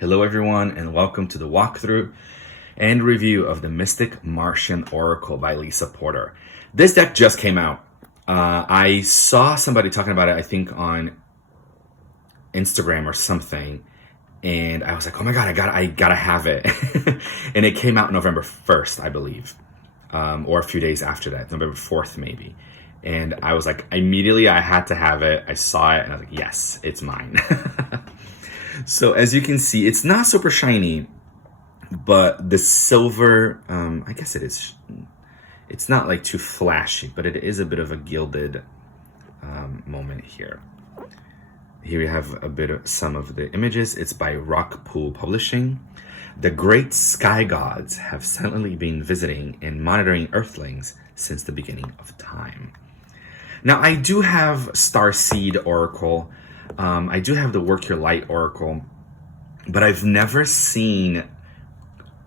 Hello everyone and welcome to the walkthrough and review of the Mystic Martian Oracle by Lisa Porter. This deck just came out. I saw somebody talking about it, I think on Instagram or something, and I was like, oh my god, I gotta have it. And it came out November 1st, I believe, or a few days after that, November 4th maybe. And I was like, immediately I had to have it. I saw it and I was like, yes, it's mine. So as you can see, it's not super shiny, but the silver, I guess it is, it's not like too flashy, but it is a bit of a gilded moment here. Here we have a bit of some of the images. It's by Rockpool Publishing. The great sky gods have silently been visiting and monitoring Earthlings since the beginning of time. Now, I do have Starseed Oracle. I do have the Work Your Light Oracle, but I've never seen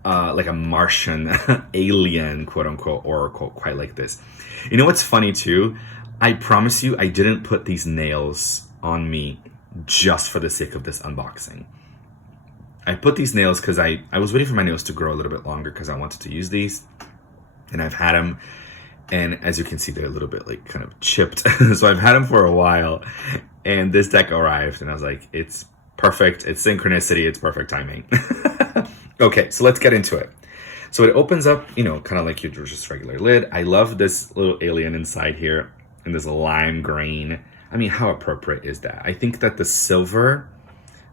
like a Martian alien, quote unquote, Oracle quite like this. You know what's funny too? I promise you, I didn't put these nails on me just for the sake of this unboxing. I put these nails because I was waiting for my nails to grow a little bit longer because I wanted to use these, and I've had them. And as you can see, they're a little bit like kind of chipped. So I've had them for a while, and this deck arrived and I was like, it's perfect. It's synchronicity. It's perfect timing. Okay, so let's get into it. So it opens up, you know, kind of like your just regular lid. I love this little alien inside here and this lime green. I mean, how appropriate is that? I think that the silver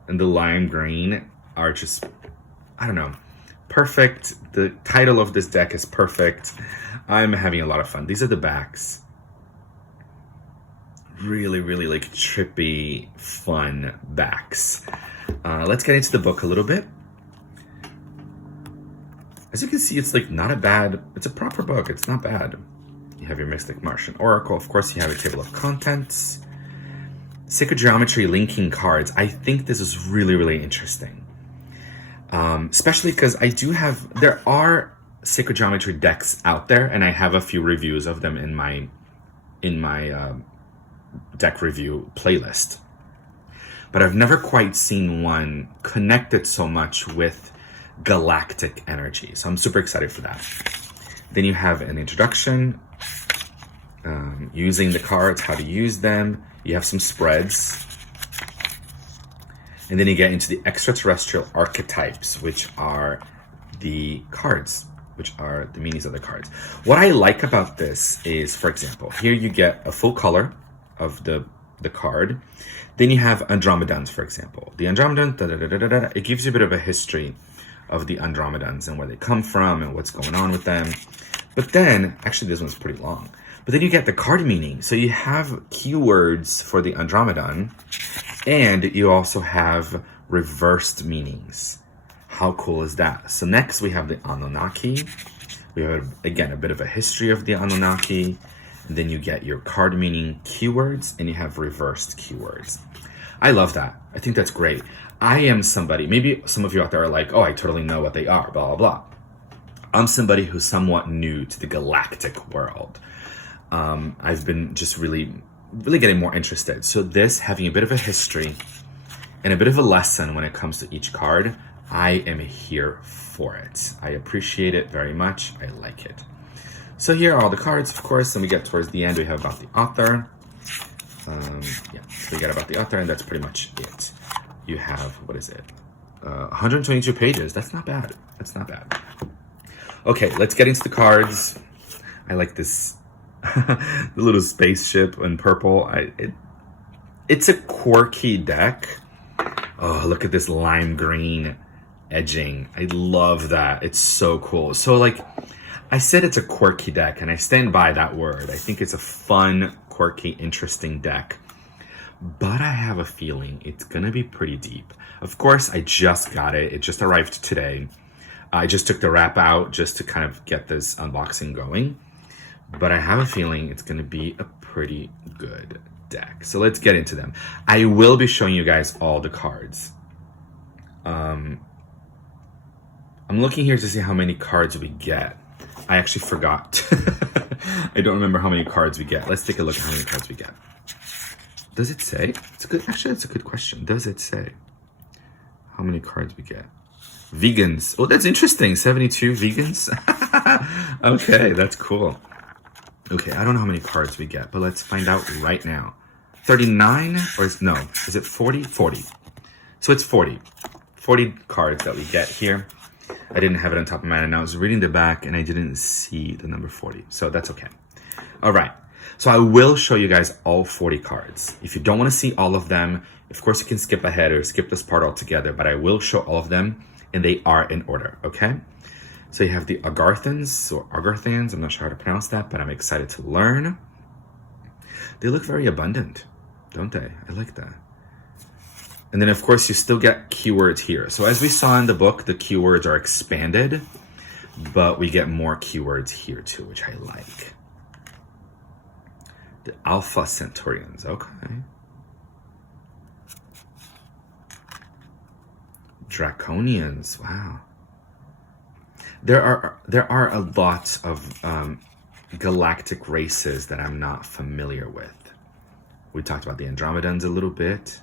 and the lime green are just, I don't know, perfect. The title of this deck is perfect. I'm having a lot of fun. These are the backs. Really, really like trippy, fun backs. Let's get into the book a little bit. As you can see, it's like not a bad, it's a proper book. It's not bad. You have your Mystic Martian Oracle. Of course, you have a table of contents. Sacred Geometry linking cards. I think this is really, really interesting. Especially because I do have, there are Sacred Geometry decks out there, and I have a few reviews of them in my deck review playlist. But I've never quite seen one connected so much with galactic energy. So I'm super excited for that. Then you have an introduction, using the cards, how to use them. You have some spreads. And then you get into the extraterrestrial archetypes, which are the cards, which are the meanings of the cards. What I like about this is, for example, here you get a full color of the card. Then you have Andromedans, for example. The Andromedans, it gives you a bit of a history of the Andromedans and where they come from and what's going on with them. But then, actually this one's pretty long. But then you get the card meaning. So you have keywords for the Andromedan, and you also have reversed meanings. How cool is that? So next we have the Anunnaki. We have, again, a bit of a history of the Anunnaki. And then you get your card meaning keywords, and you have reversed keywords. I love that. I think that's great. I am somebody, maybe some of you out there are like, oh, I totally know what they are, blah, blah, blah. I'm somebody who's somewhat new to the galactic world. I've been just really getting more interested. So this, having a bit of a history and a bit of a lesson when it comes to each card, I am here for it. I appreciate it very much. I like it. So here are all the cards, of course, and we get towards the end, we have about the author. So we get about the author, and that's pretty much it. You have, what is it? 122 pages. That's not bad. That's not bad. Okay, let's get into the cards. I like this the little spaceship in purple. It's a quirky deck. Oh, look at this lime green edging. I love that. It's so cool. So like I said, it's a quirky deck, and I stand by that word. I think it's a fun, quirky, interesting deck. But I have a feeling it's gonna be pretty deep. Of course, I just got it. It just arrived today. I just took the wrap out just to kind of get this unboxing going. But I have a feeling it's gonna be a pretty good deck. So let's get into them. I will be showing you guys all the cards. I'm looking here to see how many cards we get. I actually forgot. I don't remember how many cards we get. Let's take a look at how many cards we get. Does it say? It's a good. Actually, it's a good question. Does it say how many cards we get. Vegans. Oh, that's interesting. 72 vegans. Okay, that's cool. Okay, I don't know how many cards we get, but let's find out right now. 39 or is it 40? 40. So it's 40. 40 cards that we get here. I didn't have it on top of my head, and I was reading the back and I didn't see the number 40. So that's okay. All right. So I will show you guys all 40 cards. If you don't want to see all of them, of course you can skip ahead or skip this part altogether, but I will show all of them and they are in order, okay? So you have the Agarthans or Agarthans. I'm not sure how to pronounce that, but I'm excited to learn. They look very abundant, don't they? I like that. And then, of course, you still get keywords here. So as we saw in the book, the keywords are expanded, but we get more keywords here too, which I like. The Alpha Centaurians, okay. Draconians, wow. There are a lot of galactic races that I'm not familiar with. We talked about the Andromedans a little bit.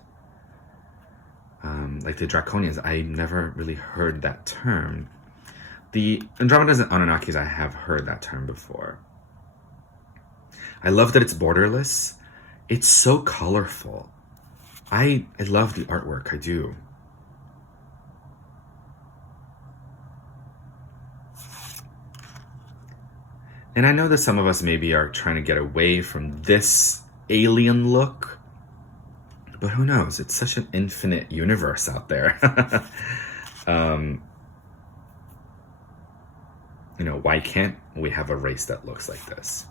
Like the Draconians, I never really heard that term. The Andromedans and Anunnakis, I have heard that term before. I love that it's borderless. It's so colorful. I love the artwork, I do. And I know that some of us maybe are trying to get away from this alien look, but who knows? It's such an infinite universe out there. You know, why can't we have a race that looks like this?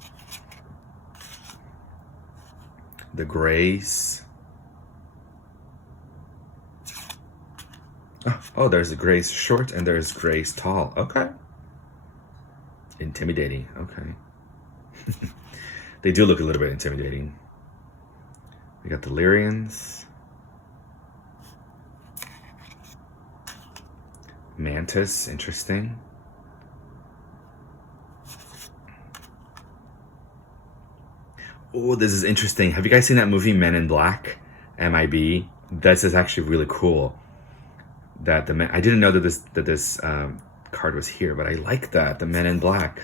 The Greys. Oh, there's a Greys short and there's Greys tall. Okay. Intimidating. Okay. They do look a little bit intimidating. We got the Lyrians. Mantis, interesting. Oh, this is interesting. Have you guys seen that movie Men in Black? MIB? This is actually really cool. That the I didn't know that this card was here, but I like that. The Men in Black.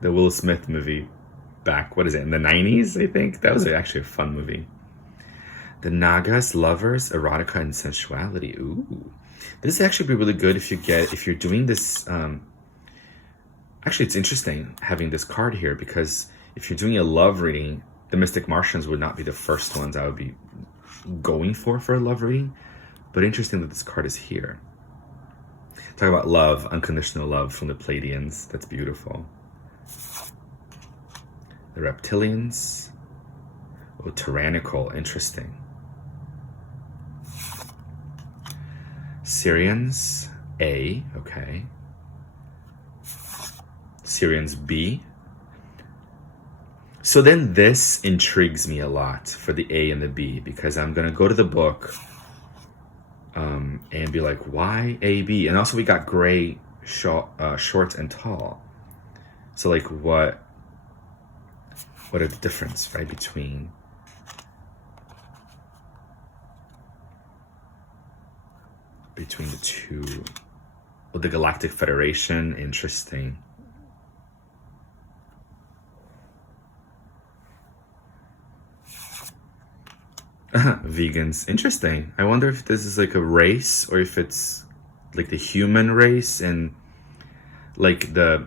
The Will Smith movie back, what is it, in the 90s, I think? That was actually a fun movie. The Nagas, Lovers, Erotica, and Sensuality. Ooh. This would actually be really good if you're doing this. Actually, it's interesting having this card here, because if you're doing a love reading, the Mystic Martians would not be the first ones I would be going for a love reading. But interesting that this card is here. Talk about love, unconditional love from the Pleiadians. That's beautiful. The Reptilians. Oh, tyrannical, interesting. Syrians, A, okay. Syrians, B. So then this intrigues me a lot for the A and the B, because I'm going to go to the book and be like, why A, B? And also we got gray, short and tall. So like what are the difference, right, between the two? Well, the Galactic Federation, interesting. Vegans, interesting. I wonder if this is like a race, or if it's like the human race and like the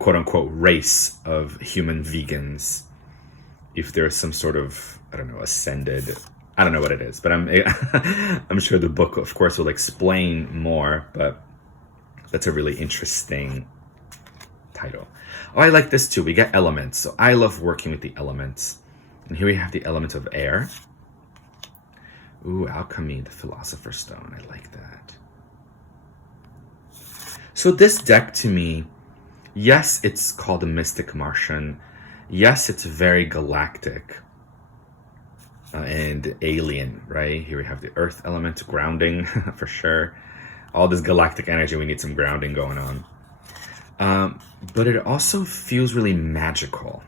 quote-unquote race of human vegans. If there's some sort of, I don't know, ascended, I don't know what it is, but I'm sure the book, of course, will explain more, but that's a really interesting title. Oh, I like this too. We got elements. So I love working with the elements. And here we have the element of air. Ooh, alchemy, the Philosopher's Stone. I like that. So this deck to me, yes, it's called the Mystic Martian. Yes, it's very galactic and alien, right? Here we have the earth element, grounding for sure. All this galactic energy, we need some grounding going on. But it also feels really magical.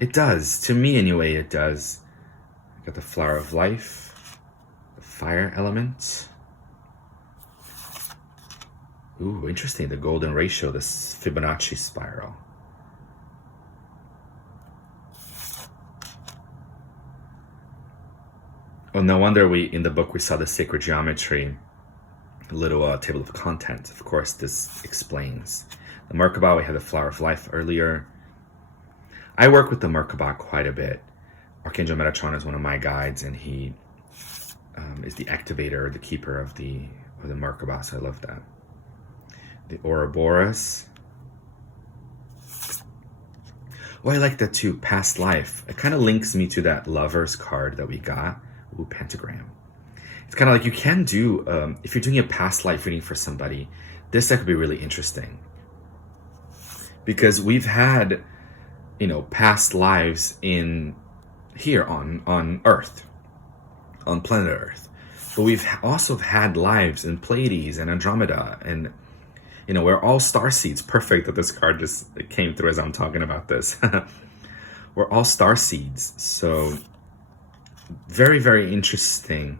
It does. To me, anyway, it does. Got the Flower of Life, the fire element. Ooh, interesting. The golden ratio, this Fibonacci spiral. Oh, no wonder in the book we saw the sacred geometry, a little table of contents. Of course, this explains. The Merkaba, we had the Flower of Life earlier. I work with the Merkaba quite a bit. Archangel Metatron is one of my guides, and he is the activator, the keeper of the Merkaba, so I love that. The Ouroboros. Oh, I like that too, past life. It kind of links me to that Lovers card that we got. Ooh, pentagram. It's kind of like you can do, if you're doing a past life reading for somebody, this could be really interesting. Because we've had, past lives here on Earth, on planet Earth. But we've also had lives in Pleiades and Andromeda, and we're all starseeds. Perfect that this card just came through as I'm talking about this. We're all starseeds, so very, very interesting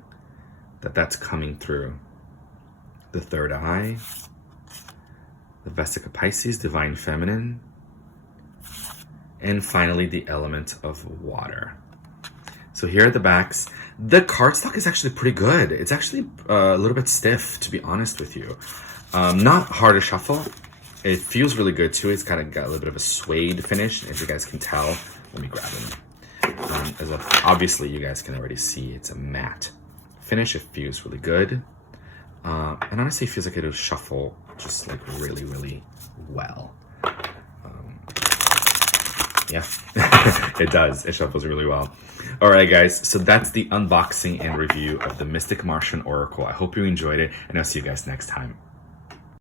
that that's coming through. The third eye, the Vesica Pisces, divine feminine, and finally the element of water. So here are the backs. The cardstock is actually pretty good. It's actually a little bit stiff, to be honest with you. Not hard to shuffle. It feels really good too. It's kind of got a little bit of a suede finish, as you guys can tell. Let me grab it. Obviously, you guys can already see it's a matte finish. It feels really good. And honestly, it feels like it'll shuffle just like really, really well. Yeah, it does. It shuffles really well. All right, guys. So that's the unboxing and review of the Mystic Martian Oracle. I hope you enjoyed it, and I'll see you guys next time.